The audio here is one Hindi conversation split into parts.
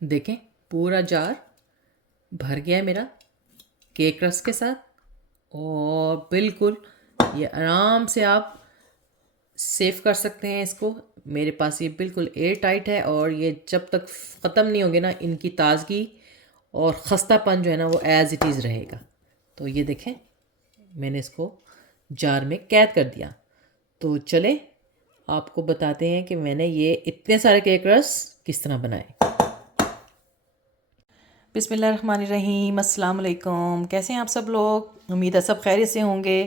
देखें पूरा जार भर गया है मेरा केक रस के साथ। और बिल्कुल ये आराम से आप सेव कर सकते हैं इसको। मेरे पास ये बिल्कुल एयर टाइट है और ये जब तक ख़त्म नहीं होंगे ना, इनकी ताज़गी और ख़स्तापन जो है ना वो एज़ इट इज़ रहेगा। तो ये देखें मैंने इसको जार में कैद कर दिया। तो चले आपको बताते हैं कि मैंने ये इतने सारे केक रस किस तरह बनाए। बिस्मिल्लाहिर्रहमानिर्रहीम, अस्सलाम वालेकुम। कैसे हैं आप सब लोग? उम्मीद है सब खैरियत से होंगे।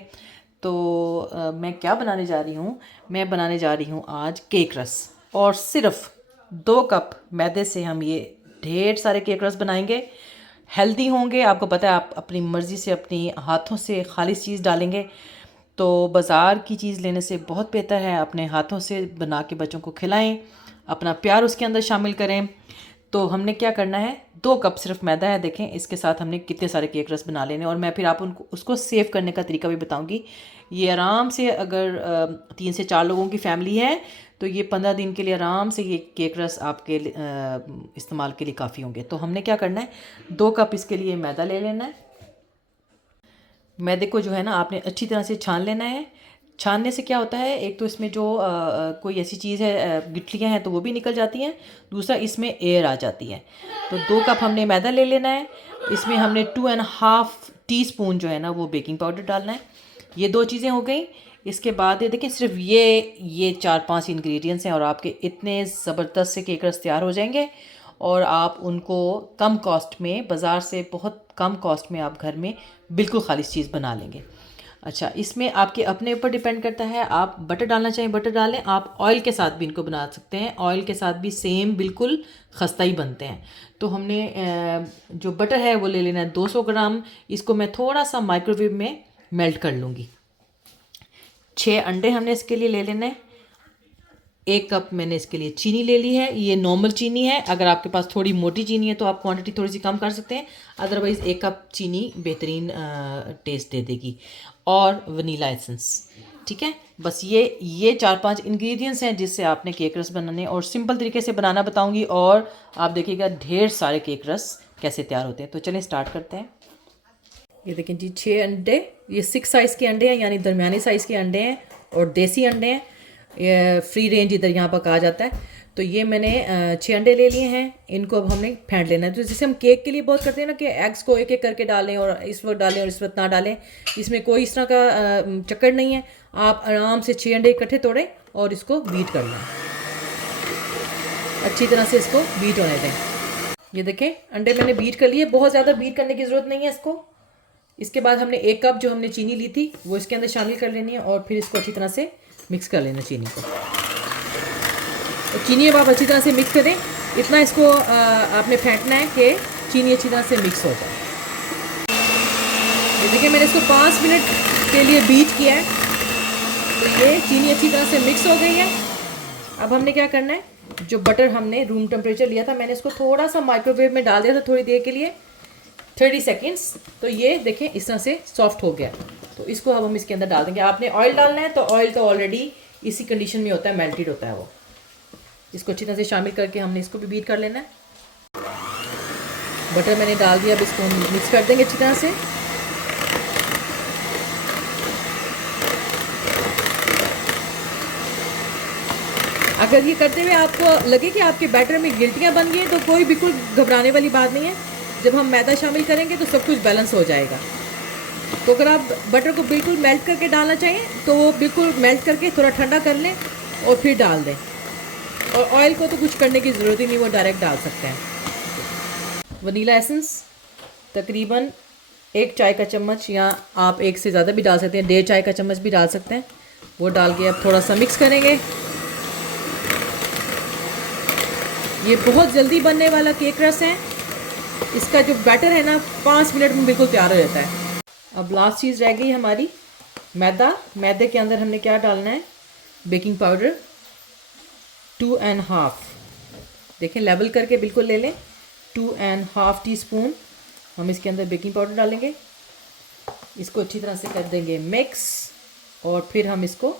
तो मैं क्या बनाने जा रही हूँ? मैं बनाने जा रही हूँ आज केक रस। और सिर्फ 2 कप मैदे से हम ये ढेर सारे केक रस बनाएंगे। हेल्दी होंगे, आपको पता है आप अपनी मर्ज़ी से अपनी हाथों से खालिस चीज़ डालेंगे तो बाज़ार की चीज़ लेने से बहुत बेहतर है अपने हाथों से बना के बच्चों को खिलाएं, अपना प्यार उसके अंदर शामिल करें। तो हमने क्या करना है, 2 कप सिर्फ मैदा है। देखें इसके साथ हमने कितने सारे केक रस बना लेने। और मैं फिर आप उनको उसको सेव करने का तरीका भी बताऊंगी। ये आराम से अगर 3 से 4 लोगों की फैमिली है तो ये 15 दिन के लिए आराम से ये केक रस आपके इस्तेमाल के लिए काफ़ी होंगे। तो हमने क्या करना है, 2 कप इसके लिए मैदा ले लेना है। मैदे को जो है ना आपने अच्छी तरह से छान लेना है। छानने से क्या होता है, एक तो इसमें जो कोई ऐसी चीज़ है, गिठलियाँ हैं तो वो भी निकल जाती हैं, दूसरा इसमें एयर आ जाती है। तो 2 कप हमने मैदा ले लेना है। इसमें हमने 2.5 टीस्पून जो है ना वो बेकिंग पाउडर डालना है। ये 2 चीज़ें हो गई। इसके बाद ये देखिए सिर्फ ये 4-5 इंग्रेडिएंट्स हैं और आपके इतने ज़बरदस्त से केक रस तैयार हो जाएंगे। और आप उनको कम कॉस्ट में, बाज़ार से बहुत कम कॉस्ट में आप घर में बिल्कुल खालिश चीज़ बना लेंगे। अच्छा, इसमें आपके अपने ऊपर डिपेंड करता है, आप बटर डालना चाहें बटर डालें, आप ऑयल के साथ भी इनको बना सकते हैं। ऑयल के साथ भी सेम बिल्कुल खस्ता ही बनते हैं। तो हमने जो बटर है वो ले लेना है 200 ग्राम। इसको मैं थोड़ा सा माइक्रोवेव में मेल्ट कर लूँगी। 6 अंडे हमने इसके लिए ले लेने हैं। 1 कप मैंने इसके लिए चीनी ले ली है, ये नॉर्मल चीनी है। अगर आपके पास थोड़ी मोटी चीनी है तो आप क्वांटिटी थोड़ी सी कम कर सकते हैं, अदरवाइज़ 1 कप चीनी बेहतरीन टेस्ट दे देगी। और वनीला एसेंस, ठीक है। बस ये 4-5 इंग्रेडिएंट्स हैं जिससे आपने केक रस बनाने, और सिंपल तरीके से बनाना बताऊंगी और आप देखिएगा ढेर सारे केक रस कैसे तैयार होते हैं। तो चलें स्टार्ट करते हैं। ये देखें जी 6 अंडे, ये 6 साइज़ के अंडे हैं, यानी दरमियाने साइज़ के अंडे हैं और देसी अंडे हैं। ये फ्री रेंज इधर यहाँ पर कहा जाता है। तो ये मैंने 6 अंडे ले लिए हैं। इनको अब हमने फेंट लेना है। तो जैसे हम केक के लिए बहुत करते हैं ना कि एग्स को एक एक करके डालें और इस वक्त डालें और इस वक्त ना डालें, इसमें कोई इस तरह का चक्कर नहीं है। आप आराम से 6 अंडे इकट्ठे तोड़ें और इसको बीट कर लें, अच्छी तरह से इसको बीट होने दें। ये देखें अंडे मैंने बीट कर लिए, बहुत ज़्यादा बीट करने की ज़रूरत नहीं है इसको। इसके बाद हमने 1 कप जो हमने चीनी ली थी वो इसके अंदर शामिल कर लेनी है और फिर इसको अच्छी तरह से मिक्स कर लेना चीनी को। तो चीनी अब आप अच्छी तरह से मिक्स करें, इतना इसको आपने फेंटना है कि चीनी अच्छी तरह से मिक्स हो जाए। ये देखिए मैंने इसको 5 मिनट के लिए बीट किया है। तो ये चीनी अच्छी तरह से मिक्स हो गई है। अब हमने क्या करना है, जो बटर हमने रूम टेम्परेचर लिया था, मैंने इसको थोड़ा सा माइक्रोवेव में डाल दिया था थोड़ी देर के लिए, 30 सेकेंड्स। तो ये देखें इस तरह से सॉफ्ट हो गया। तो इसको अब हम इसके अंदर डाल देंगे। आपने ऑयल डालना है तो ऑयल तो ऑलरेडी इसी कंडीशन में होता है, मेल्टेड होता है वो। इसको अच्छी तरह से शामिल करके हमने इसको भी बीट कर लेना है। बटर मैंने डाल दिया, अब इसको हम मिक्स कर देंगे अच्छी तरह से। अगर ये करते हुए आपको लगे कि आपके बैटर में गिल्टियाँ बन गई हैं तो कोई बिल्कुल घबराने वाली बात नहीं है। जब हम मैदा शामिल करेंगे तो सब कुछ बैलेंस हो जाएगा। तो अगर आप बटर को बिल्कुल मेल्ट करके डालना चाहिए तो वो बिल्कुल मेल्ट करके थोड़ा ठंडा कर लें और फिर डाल दें। और ऑयल को तो कुछ करने की ज़रूरत ही नहीं, वो डायरेक्ट डाल सकते हैं। वनीला एसेंस तकरीबन 1 चाय का चम्मच, या आप 1 से ज़्यादा भी डाल सकते हैं, 1.5 चाय का चम्मच भी डाल सकते हैं। वो डाल के अब थोड़ा सा मिक्स करेंगे। ये बहुत जल्दी बनने वाला केक रस है। इसका जो बैटर है ना 5 मिनट में बिल्कुल तैयार हो जाता है। अब लास्ट चीज़ रह गई हमारी मैदा। मैदे के अंदर हमने क्या डालना है, बेकिंग पाउडर 2.5, देखें लेवल करके बिल्कुल ले लें। 2.5 टीस्पून हम इसके अंदर बेकिंग पाउडर डालेंगे। इसको अच्छी तरह से कर देंगे मिक्स और फिर हम इसको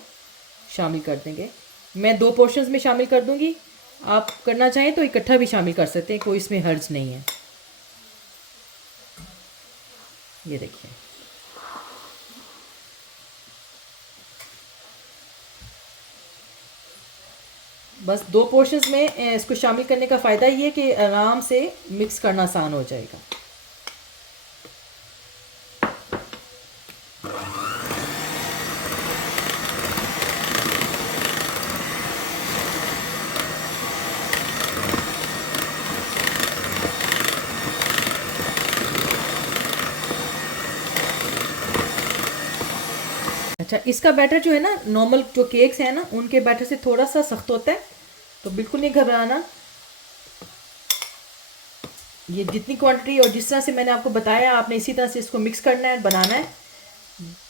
शामिल कर देंगे। मैं 2 पोर्शंस में शामिल कर दूंगी आप करना चाहें तो इकट्ठा भी शामिल कर सकते हैं, कोई इसमें हर्ज नहीं है। ये देखिए, बस 2 पोर्शंस में इसको शामिल करने का फ़ायदा ये है कि आराम से मिक्स करना आसान हो जाएगा। अच्छा, इसका बैटर जो है ना, नॉर्मल जो केक्स हैं ना उनके बैटर से थोड़ा सा सख्त होता है, तो बिल्कुल नहीं घबराना। ये जितनी क्वांटिटी और जिस तरह से मैंने आपको बताया, आपने इसी तरह से इसको मिक्स करना है, बनाना है।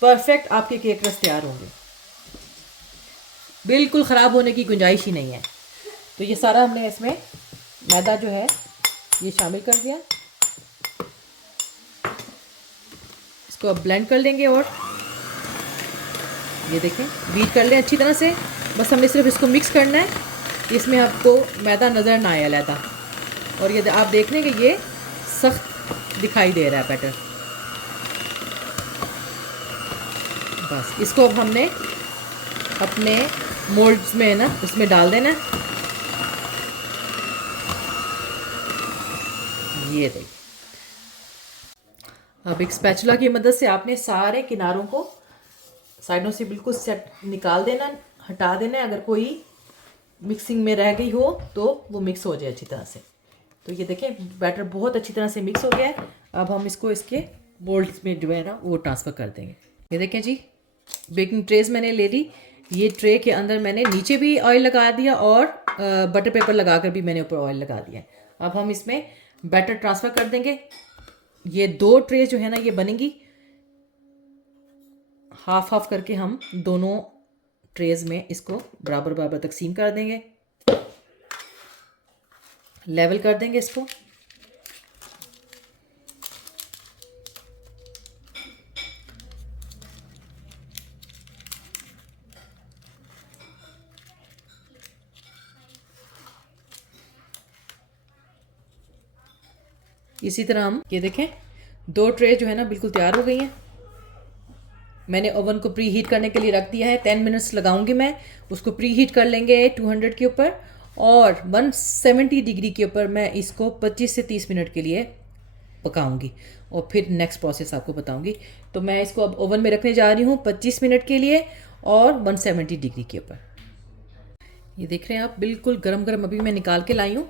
परफेक्ट आपके केक रस तैयार होंगे, बिल्कुल ख़राब होने की गुंजाइश ही नहीं है। तो ये सारा हमने इसमें मैदा जो है ये शामिल कर दिया। इसको अब ब्लेंड कर लेंगे और ये देखें, बीट कर लें अच्छी तरह से। बस हमने सिर्फ इसको मिक्स करना है, इसमें आपको मैदा नज़र ना आए अलहदा। और ये आप देख लें कि ये सख्त दिखाई दे रहा है बैटर। बस इसको अब हमने अपने मोल्ड्स में ना उसमें डाल देना। ये देखिए, अब एक स्पैचुला की मदद से आपने सारे किनारों को साइडों से बिल्कुल सेट निकाल देना, हटा देना है। अगर कोई मिक्सिंग में रह गई हो तो वो मिक्स हो जाए अच्छी तरह से। तो ये देखें, बैटर बहुत अच्छी तरह से मिक्स हो गया है। अब हम इसको इसके मोल्ड्स में जो है ना वो ट्रांसफ़र कर देंगे। ये देखें जी, बेकिंग ट्रेस मैंने ले ली। ये ट्रे के अंदर मैंने नीचे भी ऑयल लगा दिया और बटर पेपर लगा कर भी मैंने ऊपर ऑयल लगा दिया। अब हम इसमें बैटर ट्रांसफ़र कर देंगे। ये 2 ट्रे जो है ना ये बनेंगी, हाफ हाफ करके हम दोनों ट्रेज में इसको बराबर बराबर तकसीम कर देंगे, लेवल कर देंगे इसको। इसी तरह हम ये देखें, 2 ट्रे जो है ना बिल्कुल तैयार हो गई हैं। मैंने ओवन को प्री हीट करने के लिए रख दिया है। 10 मिनट्स लगाऊंगी मैं, उसको प्री हीट कर लेंगे 200 के ऊपर, और 170 डिग्री के ऊपर मैं इसको 25 से 30 मिनट के लिए पकाऊंगी और फिर नेक्स्ट प्रोसेस आपको बताऊंगी। तो मैं इसको अब ओवन में रखने जा रही हूँ 25 मिनट के लिए और 170 डिग्री के ऊपर। ये देख रहे हैं आप, बिल्कुल गरम गरम अभी मैं निकाल के लाई हूँ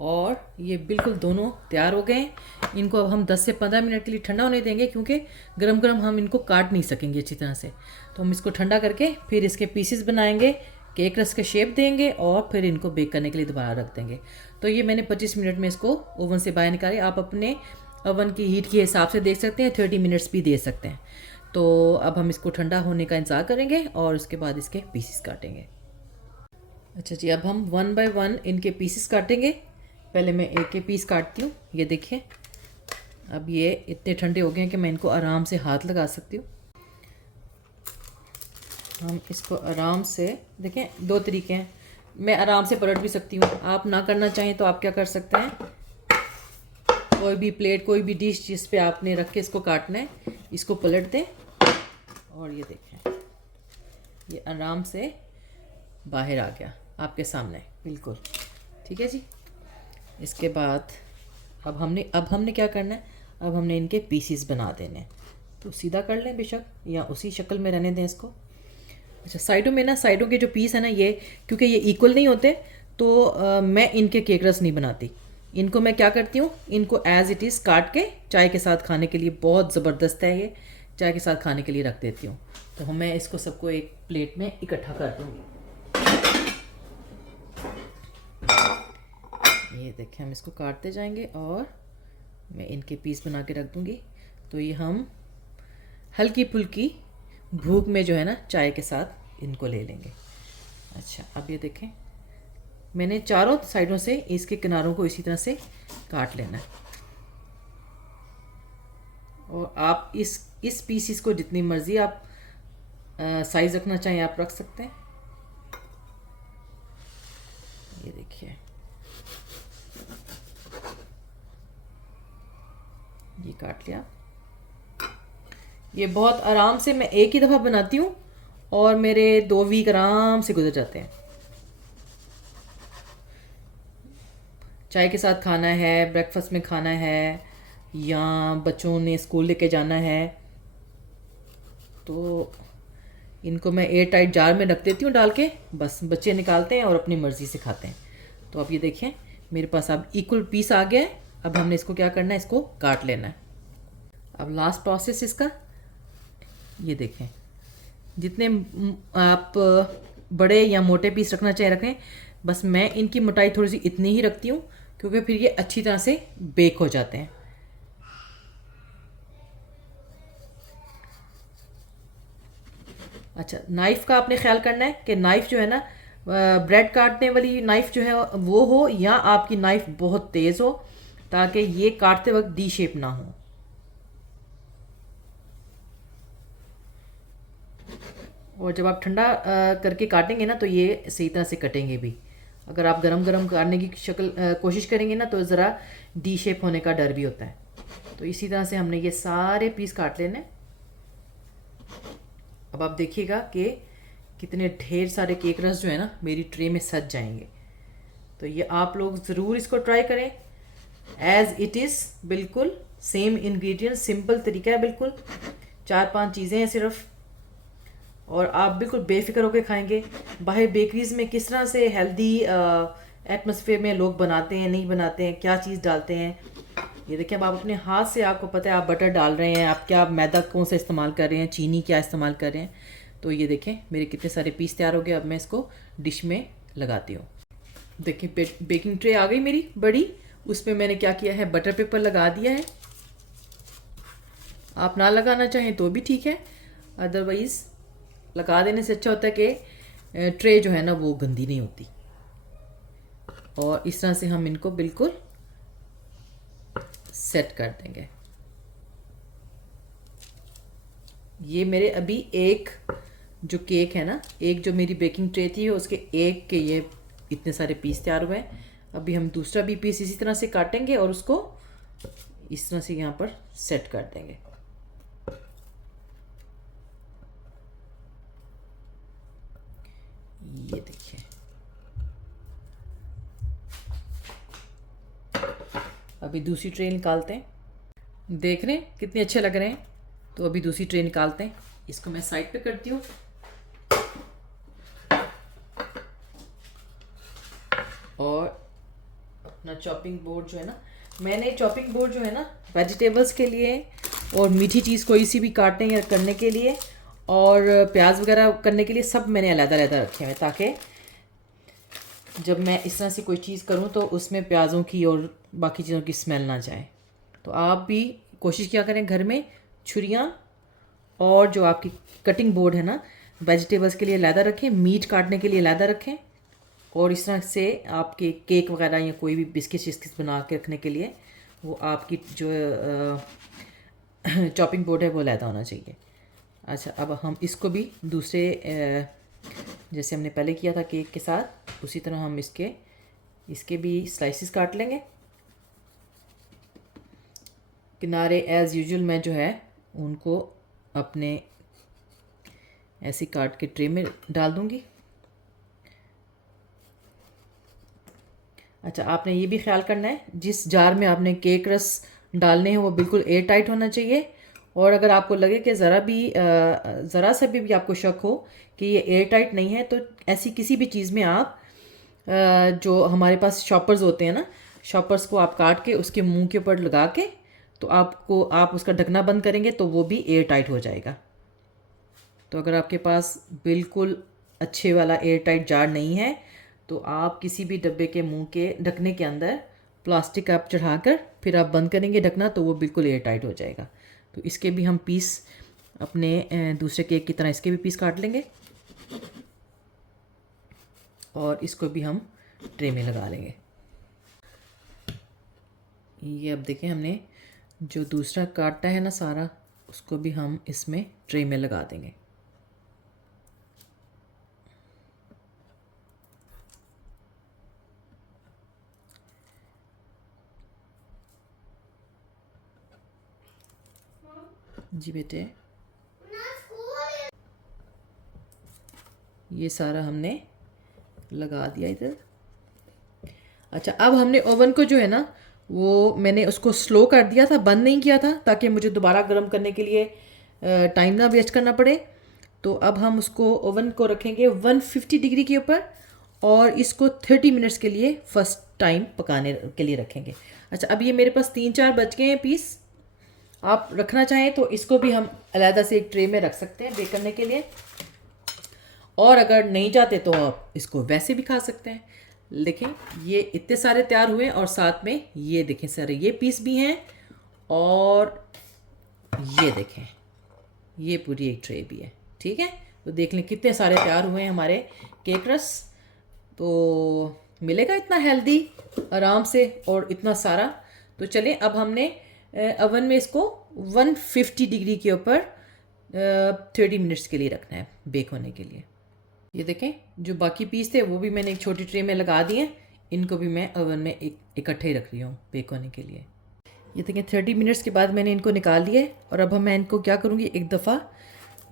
और ये बिल्कुल दोनों तैयार हो गए हैं। इनको अब हम 10 से 15 मिनट के लिए ठंडा होने देंगे, क्योंकि गरम गरम हम इनको काट नहीं सकेंगे अच्छी तरह से। तो हम इसको ठंडा करके फिर इसके पीसेस बनाएंगे, केक रस का शेप देंगे और फिर इनको बेक करने के लिए दोबारा रख देंगे। तो ये मैंने 25 मिनट में इसको ओवन से बाहर निकाले। आप अपने ओवन की हीट के हिसाब से देख सकते हैं, 30 मिनट्स भी दे सकते हैं। तो अब हम इसको ठंडा होने का इंतज़ार करेंगे और उसके बाद इसके पीसेस काटेंगे। अच्छा जी, अब हम 1 बाय 1 इनके पीसेस काटेंगे। पहले मैं एक एक पीस काटती हूँ। ये देखिए, अब ये इतने ठंडे हो गए हैं कि मैं इनको आराम से हाथ लगा सकती हूँ। हम इसको आराम से, देखें 2 तरीके हैं, मैं आराम से पलट भी सकती हूँ। आप ना करना चाहें तो आप क्या कर सकते हैं, कोई भी प्लेट, कोई भी डिश जिस पे आपने रख के इसको काटना है, इसको पलट दें और ये देखें, ये आराम से बाहर आ गया आपके सामने, बिल्कुल ठीक है जी। इसके बाद अब हमने क्या करना है, अब हमने इनके पीसीस बना देने हैं। तो सीधा कर लें बेशक, या उसी शक्ल में रहने दें इसको। अच्छा, साइडों में ना, साइडों के जो पीस है ना, ये क्योंकि ये इक्वल नहीं होते तो मैं इनके केक रस नहीं बनाती। इनको मैं क्या करती हूँ, इनको एज इट इज़ काट के चाय के साथ खाने के लिए बहुत ज़बरदस्त है, ये चाय के साथ खाने के लिए रख देती हूँ। तो मैं इसको सबको एक प्लेट में इकट्ठा कर दूँगी। ये देखें, हम इसको काटते जाएंगे और मैं इनके पीस बना के रख दूँगी। तो ये हम हल्की फुल्की भूख में जो है ना चाय के साथ इनको ले लेंगे। अच्छा, अब ये देखें, मैंने चारों साइडों से इसके किनारों को इसी तरह से काट लेना है। और आप इस पीसीस को जितनी मर्ज़ी आप साइज़ रखना चाहें आप रख सकते हैं। ये देखिए, ये काट लिया। ये बहुत आराम से मैं एक ही दफ़ा बनाती हूँ और मेरे 2 वीक आराम से गुजर जाते हैं। चाय के साथ खाना है, ब्रेकफास्ट में खाना है, या बच्चों ने स्कूल लेके जाना है, तो इनको मैं एयर टाइट जार में रख देती हूँ डाल के, बस बच्चे निकालते हैं और अपनी मर्ज़ी से खाते हैं। तो अब ये देखें मेरे पास अब इक्वल पीस आ गया है। अब हमने इसको क्या करना है, इसको काट लेना है। अब लास्ट प्रोसेस इसका, ये देखें, जितने आप बड़े या मोटे पीस रखना चाहे रखें, बस मैं इनकी मोटाई थोड़ी सी इतनी ही रखती हूँ क्योंकि फिर ये अच्छी तरह से बेक हो जाते हैं। अच्छा, नाइफ़ का आपने ख्याल करना है कि नाइफ़ जो है ना, ब्रेड काटने वाली नाइफ़ जो है वो हो, या आपकी नाइफ़ बहुत तेज़ हो, ताकि ये काटते वक्त डी शेप ना हो। और जब आप ठंडा करके काटेंगे ना तो ये सही तरह से कटेंगे भी। अगर आप गरम गरम काटने की कोशिश करेंगे ना तो ज़रा डी शेप होने का डर भी होता है। तो इसी तरह से हमने ये सारे पीस काट लेने। अब आप देखिएगा कि कितने ढेर सारे केक रस जो है ना मेरी ट्रे में सज जाएंगे। तो ये आप लोग ज़रूर इसको ट्राई करें। एज़ इट इज़ बिल्कुल सेम इंग्रेडिएंट, सिंपल तरीका है बिल्कुल, 4-5 चीज़ें हैं सिर्फ, और आप बिल्कुल बेफिक्र होकर खाएंगे। बाहर बेकरीज़ में किस तरह से हेल्दी एटमॉस्फेयर में लोग बनाते हैं, नहीं बनाते हैं, क्या चीज़ डालते हैं, ये देखिए। अब आप अपने हाथ से, आपको पता है आप बटर डाल रहे हैं, आप क्या मैदा कौन सा इस्तेमाल कर रहे हैं, चीनी क्या इस्तेमाल कर रहे हैं। तो ये देखें मेरे कितने सारे पीस तैयार हो गए। अब मैं इसको डिश में लगाती हूँ। देखिए बेकिंग ट्रे आ गई मेरी बड़ी, उसमें मैंने क्या किया है, बटर पेपर लगा दिया है। आप ना लगाना चाहें तो भी ठीक है, अदरवाइज़ लगा देने से अच्छा होता है कि ट्रे जो है ना वो गंदी नहीं होती। और इस तरह से हम इनको बिल्कुल सेट कर देंगे। ये मेरे अभी एक जो केक है ना, एक जो मेरी बेकिंग ट्रे थी उसके एक के ये इतने सारे पीस तैयार हुए हैं। अभी हम दूसरा भी पीस इसी तरह से काटेंगे और उसको इस तरह से यहाँ पर सेट कर देंगे। ये देखिए, अभी दूसरी ट्रे निकालते हैं। देख रहे हैं कितने अच्छे लग रहे हैं। तो अभी दूसरी ट्रे निकालते हैं, इसको मैं साइड पे करती हूँ। और अपना चॉपिंग बोर्ड जो है ना, मैंने चॉपिंग बोर्ड जो है ना वेजिटेबल्स के लिए और मीठी चीज़ कोई सी भी काटने या करने के लिए और प्याज वगैरह करने के लिए सब मैंने अलग-अलग रखे हुए, ताकि जब मैं इस तरह से कोई चीज़ करूं तो उसमें प्याज़ों की और बाकी चीज़ों की स्मेल ना जाए। तो आप भी कोशिश किया करें घर में छुरियां और जो आपकी कटिंग बोर्ड है ना वेजिटेबल्स के लिए अलहदा रखें, मीट काटने के लिए अलहदा रखें, और इस तरह से आपके केक वगैरह या कोई भी बिस्किट शिस्किट बना के रखने के लिए वो आपकी जो चॉपिंग बोर्ड है वो अलहदा होना चाहिए। अच्छा, अब हम इसको भी दूसरे जैसे हमने पहले किया था केक के साथ, उसी तरह हम इसके भी स्लाइसिस काट लेंगे। किनारे एज़ यूजुअल मैं जो है उनको अपने ऐसे काट के ट्रे में डाल दूंगी। अच्छा, आपने ये भी ख्याल करना है जिस जार में आपने केक रस डालने हैं वो बिल्कुल एयर टाइट होना चाहिए। और अगर आपको लगे कि ज़रा सा भी आपको शक हो कि ये एयर टाइट नहीं है, तो ऐसी किसी भी चीज़ में आप जो हमारे पास शॉपर्स होते हैं ना, शॉपर्स को आप काट के उसके मुंह के ऊपर लगा के तो आप उसका ढकना बंद करेंगे तो वो भी एयर टाइट हो जाएगा। तो अगर आपके पास बिल्कुल अच्छे वाला एयर टाइट जार नहीं है तो आप किसी भी डब्बे के मुंह के ढकने के अंदर प्लास्टिक आप चढ़ाकर फिर आप बंद करेंगे ढकना, तो वो बिल्कुल एयर टाइट हो जाएगा। तो इसके भी हम पीस अपने दूसरे केक की तरह इसके भी पीस काट लेंगे और इसको भी हम ट्रे में लगा लेंगे। ये अब देखें हमने जो दूसरा काटा है ना सारा, उसको भी हम इसमें ट्रे में लगा देंगे। जी बेटे, ये सारा हमने लगा दिया इधर। अच्छा, अब हमने ओवन को जो है ना, वो मैंने उसको स्लो कर दिया था, बंद नहीं किया था, ताकि मुझे दोबारा गर्म करने के लिए टाइम ना वेस्ट करना पड़े। तो अब हम उसको ओवन को रखेंगे 150 डिग्री के ऊपर और इसको 30 मिनट्स के लिए फर्स्ट टाइम पकाने के लिए रखेंगे। अच्छा, अब ये मेरे पास 3-4 बच गए हैं पीस। आप रखना चाहें तो इसको भी हम अलहदा से एक ट्रे में रख सकते हैं बेक करने के लिए, और अगर नहीं चाहते तो आप इसको वैसे भी खा सकते हैं। देखें, ये इतने सारे तैयार हुए और साथ में ये देखें सारे ये पीस भी हैं, और ये देखें ये पूरी एक ट्रे भी है। ठीक है, तो देख लें कितने सारे तैयार हुए हैं हमारे केक रस। तो मिलेगा इतना हेल्दी आराम से और इतना सारा। तो चलें, अब हमने अवन में इसको 150 डिग्री के ऊपर 30 मिनट्स के लिए रखना है बेक होने के लिए। ये देखें, जो बाकी पीस थे वो भी मैंने एक छोटी ट्रे में लगा दिए, इनको भी मैं अवन में इकट्ठे ही रख रही हूँ बेक होने के लिए। ये देखें 30 मिनट्स के बाद मैंने इनको निकाल लिए, और अब मैं इनको क्या करूँगी, एक दफ़ा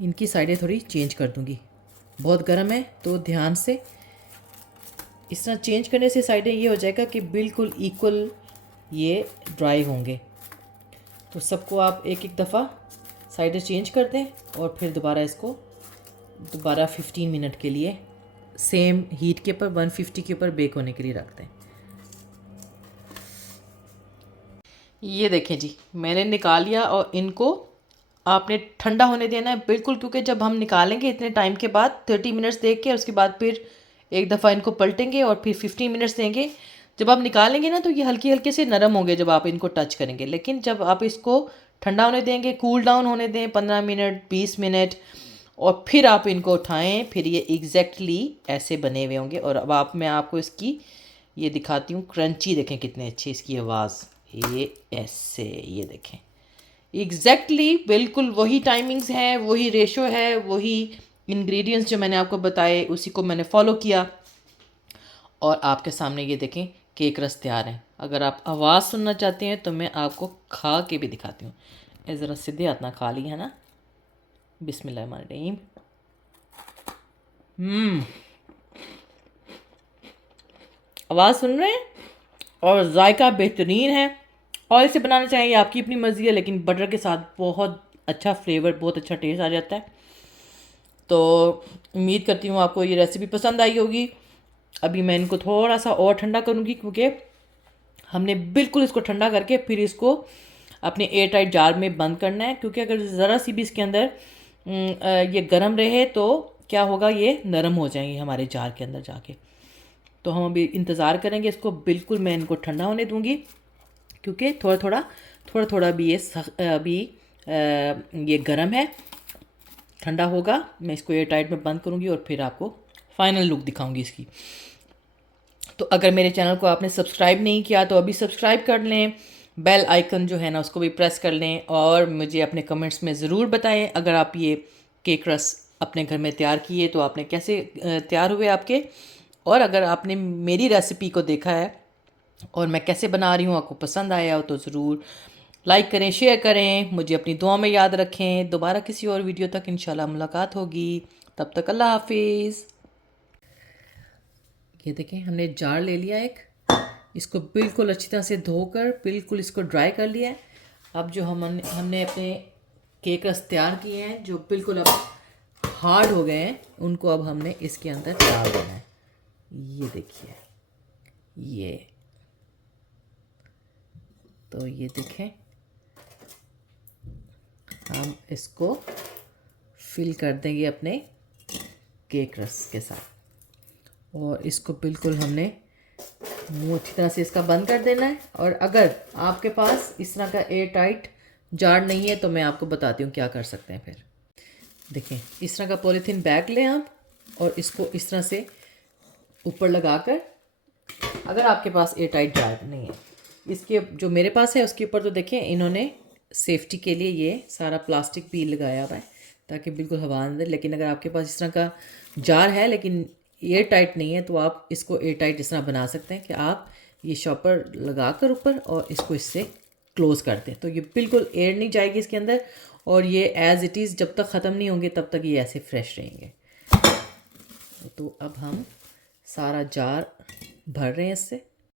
इनकी साइडें थोड़ी चेंज कर दूँगी। बहुत गर्म है तो ध्यान से, इस तरह चेंज करने से साइडें ये हो जाएगा कि बिल्कुल इक्वल ये ड्राई होंगे। तो सबको आप एक एक दफ़ा साइडें चेंज कर दें और फिर दोबारा इसको 15 मिनट के लिए सेम हीट के ऊपर 150 के ऊपर बेक होने के लिए रख दें। ये देखें जी, मैंने निकाल लिया, और इनको आपने ठंडा होने देना है बिल्कुल, क्योंकि जब हम निकालेंगे इतने टाइम के बाद 30 मिनट्स देख के, उसके बाद फिर एक दफ़ा इनको पलटेंगे और फिर 15 मिनट्स देंगे। जब आप निकालेंगे ना तो ये हल्के हल्के से नरम होंगे जब आप इनको टच करेंगे, लेकिन जब आप इसको ठंडा होने देंगे, कूल डाउन होने दें 15 मिनट 20 मिनट, और फिर आप इनको उठाएं, फिर ये एग्जैक्टली ऐसे बने हुए होंगे। और अब मैं आपको इसकी ये दिखाती हूँ, क्रंची देखें कितने अच्छे इसकी आवाज़, ये ऐसे, ये देखें एग्जैक्टली बिल्कुल वही टाइमिंग्स हैं, वही रेशो है, वही इंग्रेडिएंट्स जो मैंने आपको बताए उसी को मैंने फॉलो किया, और आपके सामने ये देखें केक रस तैयार है। अगर आप आवाज़ सुनना चाहते हैं तो मैं आपको खा के भी दिखाती हूँ। ये ज़रा सीधे हाथ ना खा ली है ना, बिस्मिल्लाहिर्रहमानिर्रहीम। आवाज़ सुन रहे हैं, और जायका बेहतरीन है। ऑयल से बनाना चाहिए, आपकी अपनी मर्ज़ी है, लेकिन बटर के साथ बहुत अच्छा फ्लेवर, बहुत अच्छा टेस्ट आ जाता है। तो उम्मीद करती हूँ आपको ये रेसिपी पसंद आई होगी। अभी मैं इनको थोड़ा सा और ठंडा करूँगी, क्योंकि हमने बिल्कुल इसको ठंडा करके फिर इसको अपने एयर टाइट जार में बंद करना है, क्योंकि अगर ज़रा सी भी इसके अंदर ये गर्म रहे तो क्या होगा, ये नरम हो जाएंगे हमारे जार के अंदर जाके। तो हम अभी इंतज़ार करेंगे इसको, बिल्कुल मैं इनको ठंडा होने दूँगी, क्योंकि थोड़ा थोड़ा भी ये अभी ये गर्म है। ठंडा होगा, मैं इसको एयर टाइट में बंद करूँगी और फिर आपको फाइनल लुक दिखाऊंगी इसकी। तो अगर मेरे चैनल को आपने सब्सक्राइब नहीं किया तो अभी सब्सक्राइब कर लें, बेल आइकन जो है ना उसको भी प्रेस कर लें, और मुझे अपने कमेंट्स में ज़रूर बताएं अगर आप ये केक रस अपने घर में तैयार किए तो आपने कैसे तैयार हुए आपके, और अगर आपने मेरी रेसिपी को देखा है और मैं कैसे बना रही हूँ आपको पसंद आया हो तो ज़रूर लाइक करें, शेयर करें, मुझे अपनी दुआ में याद रखें। दोबारा किसी और वीडियो तक इंशाल्लाह मुलाकात होगी, तब तक अल्लाह हाफिज़। ये देखें, हमने जार ले लिया एक, इसको बिल्कुल अच्छी तरह से धोकर बिल्कुल इसको ड्राई कर लिया है। अब जो हमने अपने केक रस तैयार किए हैं जो बिल्कुल अब हार्ड हो गए हैं, उनको अब हमने इसके अंदर डाल देना है। ये देखिए, ये तो ये देखें, हम इसको फिल कर देंगे अपने केक रस के साथ, और इसको बिल्कुल हमने मुँह अच्छी तरह से इसका बंद कर देना है। और अगर आपके पास इस तरह का एयर टाइट जार नहीं है तो मैं आपको बताती हूँ क्या कर सकते हैं। फिर देखें, इस तरह का पॉलीथीन बैग लें आप, और इसको इस तरह से ऊपर लगाकर, अगर आपके पास एयर टाइट जार नहीं है, इसके जो मेरे पास है उसके ऊपर तो देखें इन्होंने सेफ्टी के लिए ये सारा प्लास्टिक भी लगाया हुआ है ताकि बिल्कुल हवा अंदर। लेकिन अगर आपके पास इस तरह का जार है लेकिन एयर टाइट नहीं है तो आप इसको एयर टाइट इस तरह बना सकते हैं कि आप ये शॉपर लगा कर ऊपर और इसको इससे क्लोज़ कर दें, तो ये बिल्कुल एयर नहीं जाएगी इसके अंदर, और ये एज़ इट इज़ जब तक ख़त्म नहीं होंगे तब तक ये ऐसे फ्रेश रहेंगे। तो अब हम सारा जार भर रहे हैं इससे।